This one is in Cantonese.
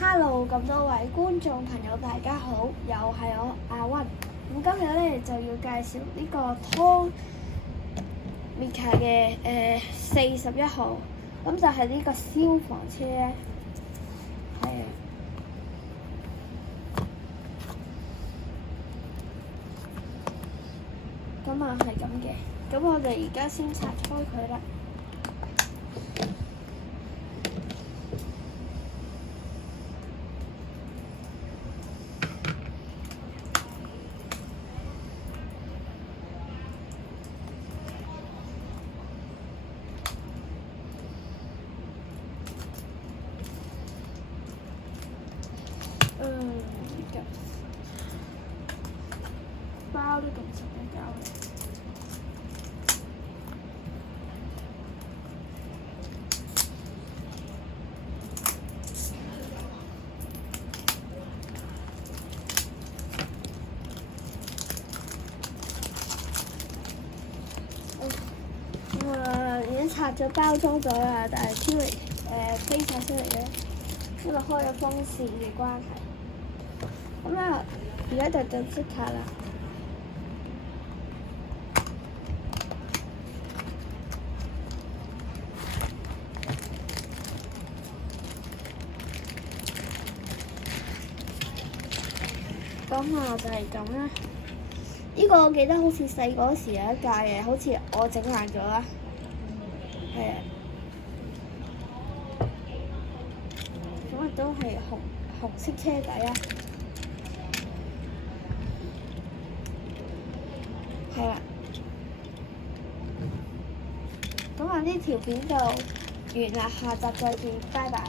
Hello，咁多位觀眾朋友，大家好，又係我阿溫。咁今日咧就要介紹呢個湯米卡嘅41號，咁就係呢個消防車咧，係啊。咁啊係咁嘅，咁我哋而家先拆開佢啦。包都咁實嘅膠嚟。已經拆咗包裝咗啦，但係飄嚟飛晒出嚟嘅，因為開咗風扇嘅關係。咁咧，而家就正式拆啦。咁啊，就係咁啦。呢個我記得好似細嗰時有一架嘅，好似我整爛咗啦。係啊。咁啊，都係紅色車底啊。係啦。咁啊，呢條片就完啦，下集再見，拜拜。